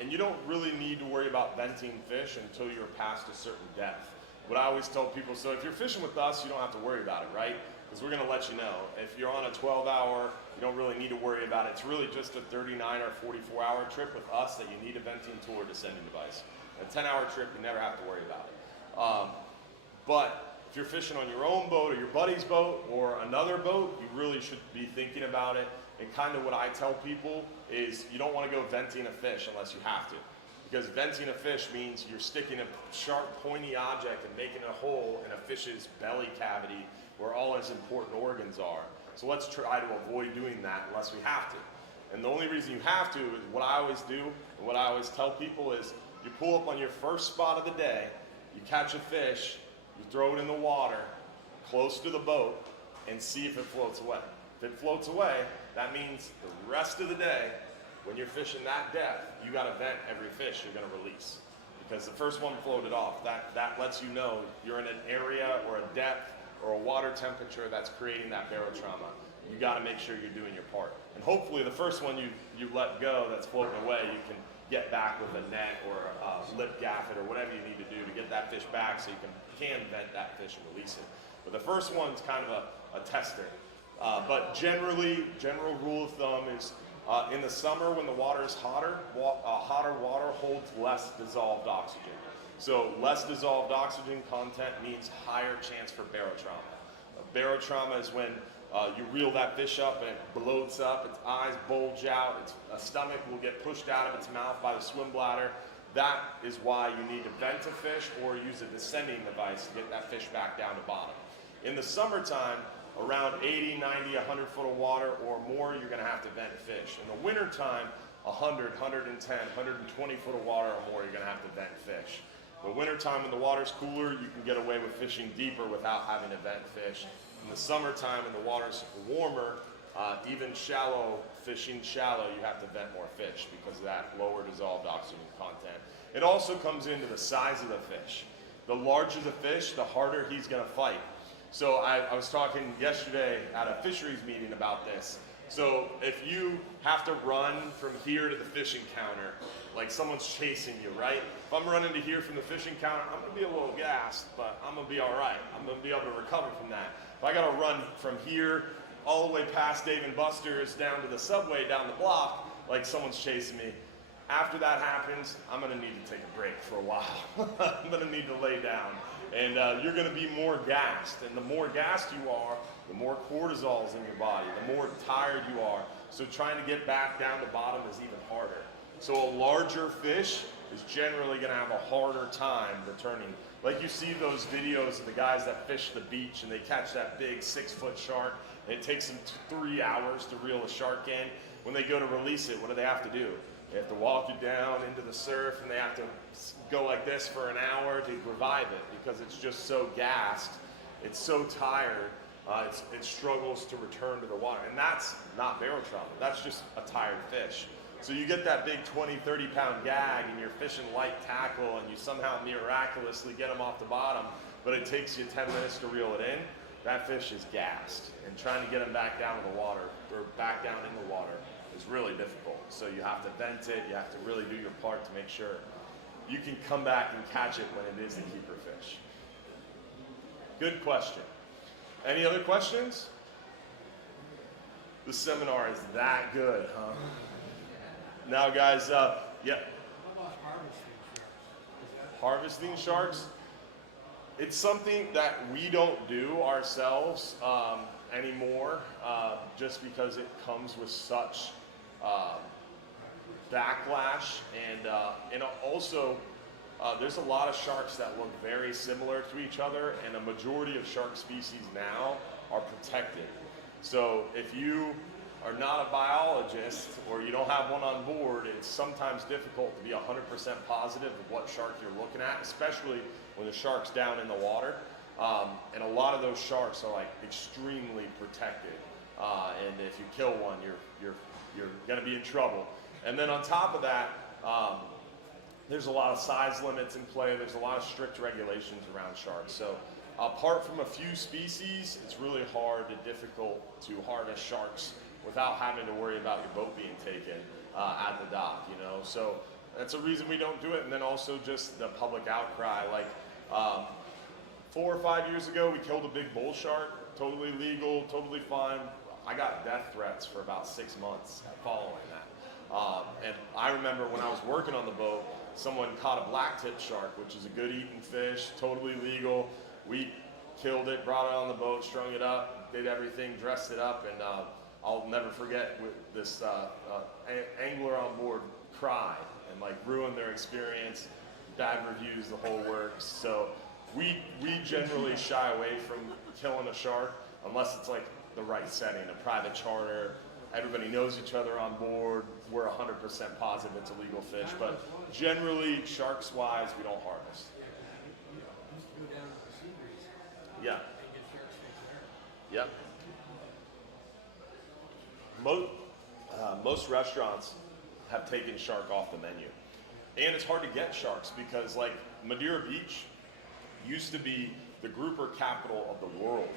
And you don't really need to worry about venting fish until you're past a certain depth. What I always tell people, so if you're fishing with us, you don't have to worry about it, right? Because we're going to let you know. If you're on a 12-hour, you don't really need to worry about it. It's really just a 39 or 44-hour trip with us that you need a venting tool or descending device. A 10-hour trip, you never have to worry about it. But if you're fishing on your own boat or your buddy's boat or another boat, you really should be thinking about it. And kind of what I tell people is you don't want to go venting a fish unless you have to. Because venting a fish means you're sticking a sharp, pointy object and making a hole in a fish's belly cavity where all his important organs are. So let's try to avoid doing that unless we have to. And the only reason you have to is what I always do, and what I always tell people is you pull up on your first spot of the day, you catch a fish, you throw it in the water close to the boat and see if it floats away. If it floats away, that means the rest of the day, when you're fishing that depth, you got to vent every fish you're going to release. Because the first one floated off. That lets you know you're in an area or a depth or a water temperature that's creating that barotrauma. You got to make sure you're doing your part. And hopefully the first one you let go that's floating away, you can get back with a net or a lip gaffet or whatever you need to do to get that fish back so you can vent that fish and release it. But the first one's kind of a tester. But general rule of thumb is in the summer when the water is hotter, hotter water holds less dissolved oxygen. So less dissolved oxygen content means higher chance for barotrauma. Barotrauma is when you reel that fish up and it bloats up, its eyes bulge out, its stomach will get pushed out of its mouth by the swim bladder. That is why you need to vent a fish or use a descending device to get that fish back down to bottom. In the summertime, around 80, 90, 100 foot of water or more, you're going to have to vent fish. In the wintertime, 100, 110, 120 foot of water or more, you're going to have to vent fish. The wintertime when the water's cooler, you can get away with fishing deeper without having to vent fish. In the summertime when the water's warmer, even fishing shallow, you have to vent more fish because of that lower dissolved oxygen content. It also comes into the size of the fish. The larger the fish, the harder he's going to fight. So I was talking yesterday at a fisheries meeting about this. So if you have to run from here to the fishing counter, like someone's chasing you, right? If I'm running to here from the fishing counter, I'm gonna be a little gassed, but I'm gonna be all right. I'm gonna be able to recover from that. If I gotta run from here all the way past Dave & Buster's down to the subway down the block, like someone's chasing me, After that happens, I'm gonna need to take a break for a while. I'm gonna need to lay down. And you're gonna be more gassed. And the more gassed you are, the more cortisol's in your body, the more tired you are. So trying to get back down to bottom is even harder. So a larger fish is generally gonna have a harder time returning. Like you see those videos of the guys that fish the beach and they catch that big 6-foot shark, and it takes them 3 hours to reel a shark in. When they go to release it, what do they have to do? They have to walk it down into the surf, and they have to go like this for an hour to revive it because it's just so gassed, it's so tired, it struggles to return to the water. And that's not barotrauma, that's just a tired fish. So you get that big 20, 30-pound gag and you're fishing light tackle and you somehow miraculously get them off the bottom, but it takes you 10 minutes to reel it in. That fish is gassed, and trying to get them back down to the water or back down in the water is really difficult. So you have to vent it, you have to really do your part to make sure you can come back and catch it when it is a keeper fish. Good question. Any other questions? The seminar is that good, huh? Now guys, yeah. How about harvesting sharks? Harvesting sharks, it's something that we don't do ourselves anymore, just because it comes with such backlash, and also there's a lot of sharks that look very similar to each other, and a majority of shark species now are protected. So if you are not a biologist or you don't have one on board, it's sometimes difficult to be 100% positive of what shark you're looking at, especially when the shark's down in the water. And a lot of those sharks are like extremely protected. And if you kill one, you're gonna be in trouble. And then on top of that, there's a lot of size limits in play. There's a lot of strict regulations around sharks. So apart from a few species, it's really hard and difficult to harvest sharks without having to worry about your boat being taken at the dock, you know? So that's a reason we don't do it. And then also just the public outcry. Like 4 or 5 years ago, we killed a big bull shark, totally legal, totally fine. I got death threats for about 6 months following that. And I remember when I was working on the boat, someone caught a blacktip shark, which is a good eating fish, totally legal. We killed it, brought it on the boat, strung it up, did everything, dressed it up, and I'll never forget this angler on board cry and like ruin their experience, bad reviews, the whole works. So we generally shy away from killing a shark unless it's like the right setting, a private charter, everybody knows each other on board, we're 100% positive it's a legal fish, but generally, sharks wise, we don't harvest. Yeah. Yep. Most restaurants have taken shark off the menu. And it's hard to get sharks because like Madeira Beach used to be the grouper capital of the world.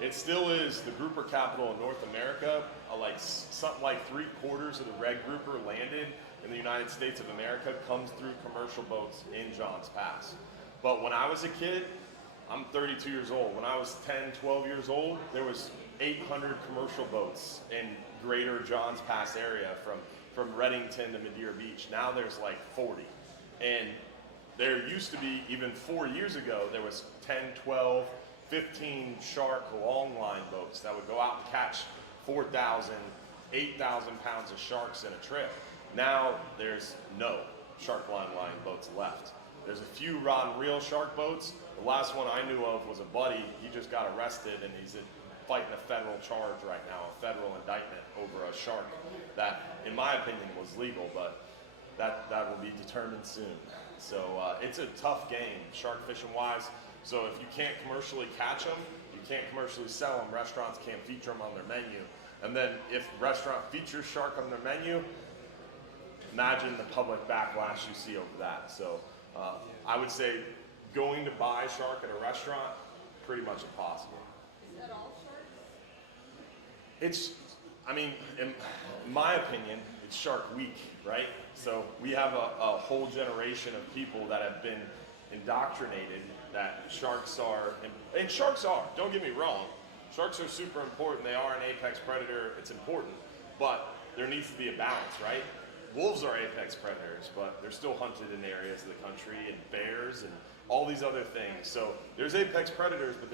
It still is the grouper capital of North America. Like something like 3/4 of the red grouper landed in the United States of America comes through commercial boats in Johns Pass. But when I was a kid, I'm 32 years old. When I was 10, 12 years old, there was 800 commercial boats in greater Johns Pass area from Reddington to Madeira Beach. Now there's like 40. And there used to be, even 4 years ago, there was 10, 12, 15 shark long line boats that would go out and catch 4,000, 8,000 pounds of sharks in a trip. Now there's no shark line boats left. There's a few rod and reel shark boats. The last one I knew of was a buddy. He just got arrested and he's fighting a federal charge right now, a federal indictment over a shark that, in my opinion, was legal, but that will be determined soon. So it's a tough game, shark fishing wise. So if you can't commercially catch them, you can't commercially sell them, restaurants can't feature them on their menu. And then if restaurant features shark on their menu, imagine the public backlash you see over that. So I would say going to buy shark at a restaurant, pretty much impossible. Is that all sharks? It's, I mean, in my opinion, it's Shark Week, right? So we have a whole generation of people that have been indoctrinated that sharks are, and sharks are, don't get me wrong, sharks are super important, they are an apex predator, it's important, but there needs to be a balance, right? wolves are apex predators, but they're still hunted in areas of the country, and bears and all these other things. So there's apex predators, but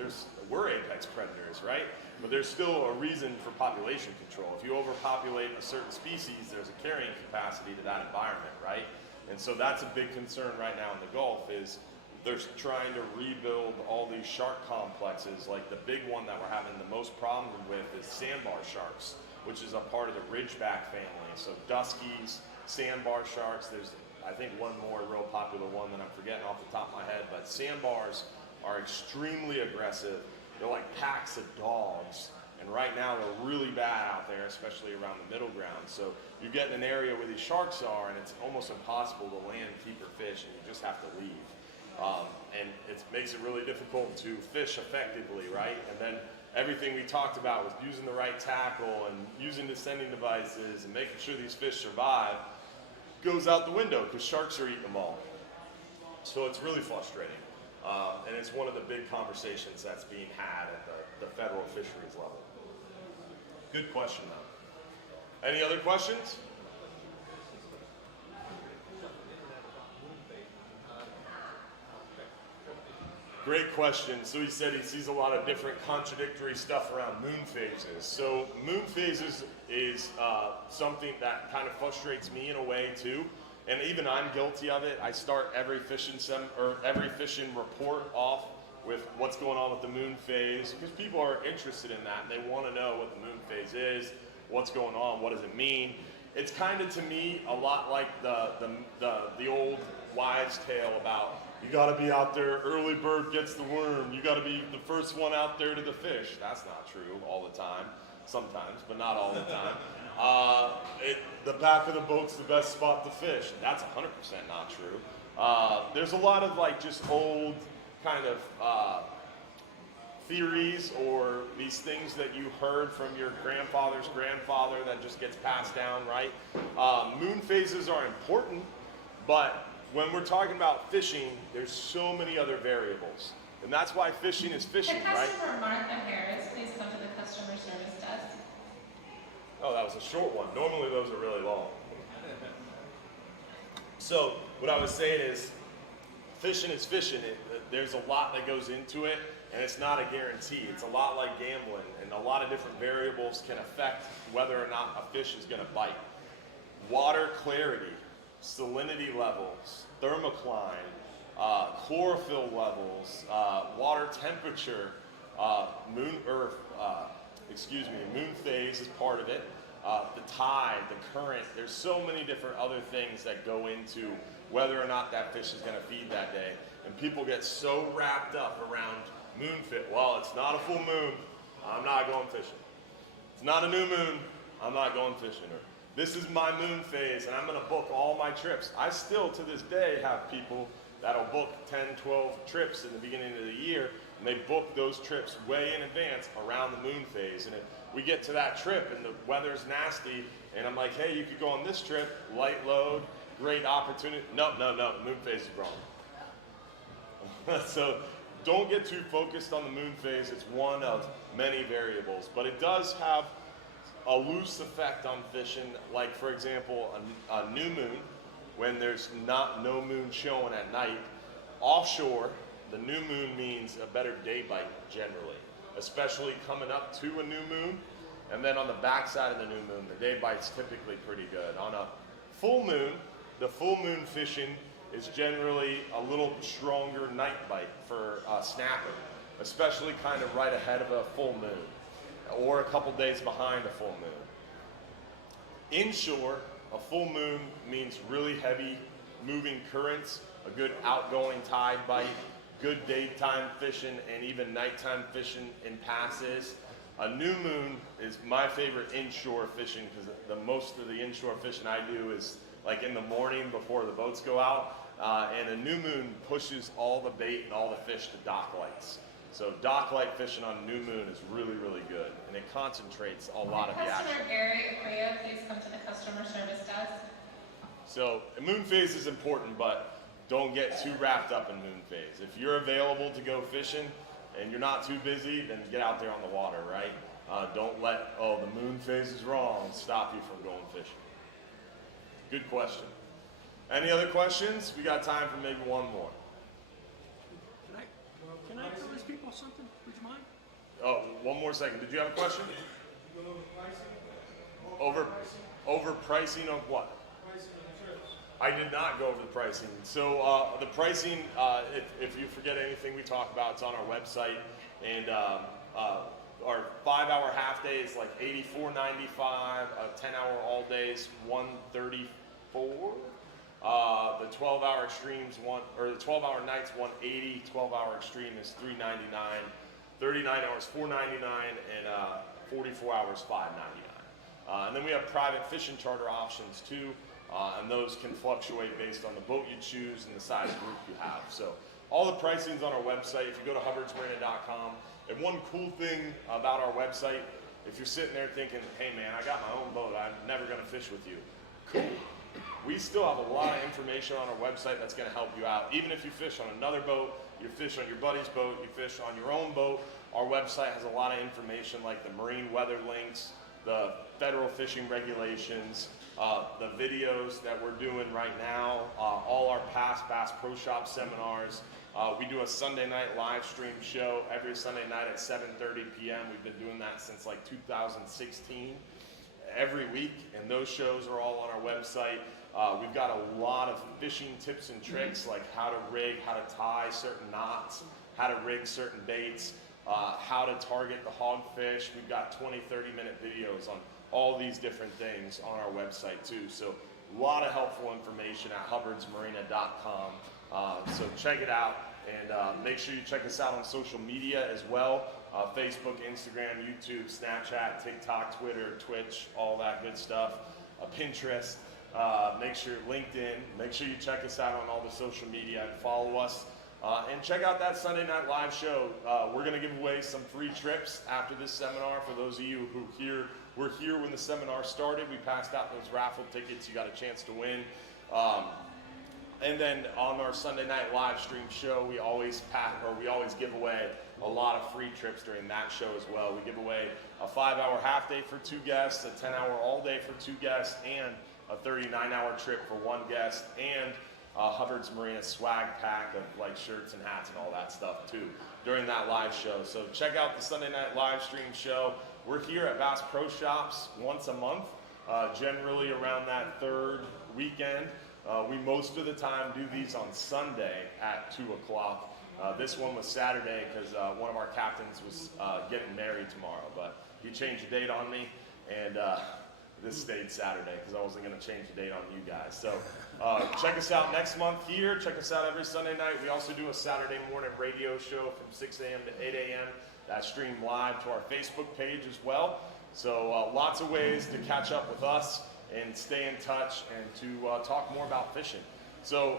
we're apex predators, right? But there's still a reason for population control. If you overpopulate a certain species, there's a carrying capacity to that environment, right? And so that's a big concern right now in the Gulf is they're trying to rebuild all these shark complexes. Like the big one that we're having the most problem with is sandbar sharks, which is a part of the ridgeback family. So duskies, sandbar sharks, there's I think one more real popular one that I'm forgetting off the top of my head, but sandbars are extremely aggressive. They're like packs of dogs, and right now they're really bad out there, especially around the middle ground. So you get in an area where these sharks are, and it's almost impossible to land, keep your fish, and you just have to leave. And it makes it really difficult to fish effectively, right? And then everything we talked about was using the right tackle and using descending devices and making sure these fish survive goes out the window because sharks are eating them all. So it's really frustrating. And it's one of the big conversations that's being had at the federal fisheries level. Good question, though. Any other questions? Great question. So he said he sees a lot of different contradictory stuff around moon phases. So moon phases is something that kind of frustrates me in a way too. And even I'm guilty of it. I start every fishing report off with what's going on with the moon phase because people are interested in that and they want to know what the moon phase is, what's going on, what does it mean. It's kind of to me a lot like the old wives' tale about you got to be out there, early bird gets the worm. You got to be the first one out there to the fish. That's not true all the time. Sometimes, but not all the time. The back of the boat's the best spot to fish. That's 100% not true. There's a lot of like just old kind of theories or these things that you heard from your grandfather's grandfather that just gets passed down, right? Moon phases are important, but when we're talking about fishing, there's so many other variables. And that's why fishing is fishing, The right? customer Martha Harris, please come to the customer service desk. Oh, that was a short one. Normally those are really long. So what I was saying is fishing is fishing. There's a lot that goes into it, and it's not a guarantee. It's a lot like gambling, and a lot of different variables can affect whether or not a fish is going to bite. Water clarity, salinity levels, thermocline, chlorophyll levels, water temperature, moon phase is part of it, the tide, the current. There's so many different other things that go into whether or not that fish is going to feed that day. And people get so wrapped up around moon fit. Well, it's not a full moon, I'm not going fishing. It's not a new moon, I'm not going fishing. Or this is my moon phase and I'm going to book all my trips. I still to this day have people that'll book 10, 12 trips in the beginning of the year, and they book those trips way in advance around the moon phase. And if we get to that trip and the weather's nasty, and I'm like, hey, you could go on this trip, light load, great opportunity. No, the moon phase is wrong. So don't get too focused on the moon phase. It's one of many variables, but it does have a loose effect on fishing. Like for example, a new moon, when there's no moon showing at night, offshore, the new moon means a better day bite generally, especially coming up to a new moon. And then on the backside of the new moon, the day bite's typically pretty good. On a full moon, the full moon fishing is generally a little stronger night bite for snapper, especially kind of right ahead of a full moon or a couple days behind a full moon. Inshore, a full moon means really heavy moving currents, a good outgoing tide bite, good daytime fishing, and even nighttime fishing in passes. A new moon is my favorite inshore fishing because most of the inshore fishing I do is like in the morning before the boats go out. And a new moon pushes all the bait and all the fish to dock lights. So dock light fishing on a new moon is really, really good. And it concentrates a lot of the action. Customer Gary Acrea, please come to the customer service desk. So a moon phase is important, but don't get too wrapped up in moon phase. If you're available to go fishing and you're not too busy, then get out there on the water, right? Don't let, the moon phase is wrong, stop you from going fishing. Good question. Any other questions? We got time for maybe one more. Can I tell these people something? Would you mind? Oh, one more second. Did you have a question? Over pricing of what? I did not go over the pricing. So the pricing, if you forget anything we talk about, it's on our website. And our 5-hour half day is like $84.95. A 10-hour all day is $134. The 12-hour extremes the 12-hour nights $180. 12-hour extreme is $399. 39 hours $499, and 44 hours $599. And then we have private fishing charter options too. And those can fluctuate based on the boat you choose and the size group you have. So all the pricing's on our website. If you go to hubbardsmarina.com, and one cool thing about our website, if you're sitting there thinking, hey man, I got my own boat, I'm never gonna fish with you. Cool. We still have a lot of information on our website that's gonna help you out. Even if you fish on another boat, you fish on your buddy's boat, you fish on your own boat, our website has a lot of information like the marine weather links, the federal fishing regulations, the videos that we're doing right now, all our past Bass Pro Shop seminars. We do a Sunday night live stream show every Sunday night at 7:30 p.m. We've been doing that since like 2016, every week, and those shows are all on our website. We've got a lot of fishing tips and tricks like how to rig, how to tie certain knots, how to rig certain baits, how to target the hogfish. We've got 20-30-minute videos on all these different things on our website too. So a lot of helpful information at hubbardsmarina.com. So check it out, and make sure you check us out on social media as well. Facebook, Instagram, YouTube, Snapchat, TikTok, Twitter, Twitch, all that good stuff. Pinterest, make sure LinkedIn, make sure you check us out on all the social media and follow us. And check out that Sunday night live show. We're going to give away some free trips after this seminar. For those of you who were here when the seminar started, we passed out those raffle tickets. You got a chance to win. And then on our Sunday night live stream show, we always give away a lot of free trips during that show as well. We give away a 5-hour half day for 2 guests, a 10-hour all day for 2 guests, and a 39-hour trip for 1 guest, and Hubbard's Marina swag pack of like shirts and hats and all that stuff too during that live show. So check out the Sunday night live stream show. We're here at Bass Pro Shops once a month, generally around that 3rd weekend. We most of the time do these on Sunday at 2 o'clock. This one was Saturday because one of our captains was getting married tomorrow, but he changed the date on me, and this stayed Saturday because I wasn't going to change the date on you guys. So check us out next month here. Check us out every Sunday night. We also do a Saturday morning radio show from 6 a.m. to 8 a.m. That's streamed live to our Facebook page as well. So lots of ways to catch up with us and stay in touch and to talk more about fishing. So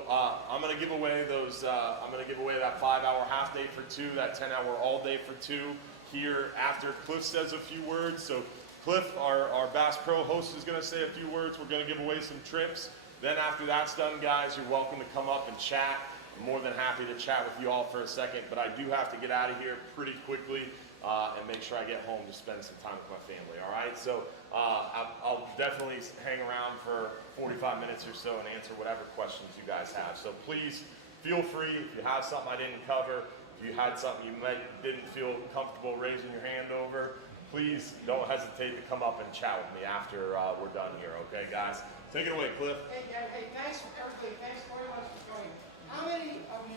I'm going to give away those. I'm going to give away that 5-hour half day for 2, that 10-hour all day for 2 here after Cliff says a few words. So Cliff, our Bass Pro host, is going to say a few words. We're going to give away some trips. Then after that's done, guys, you're welcome to come up and chat. I'm more than happy to chat with you all for a second, but I do have to get out of here pretty quickly and make sure I get home to spend some time with my family, all right? So I'll definitely hang around for 45 minutes or so and answer whatever questions you guys have. So please feel free, if you have something I didn't cover, if you had something you didn't feel comfortable raising your hand over, please don't hesitate to come up and chat with me after we're done here, okay, guys? Take it away, Cliff. Hey, thanks for everything. Thanks very much for coming. How many of you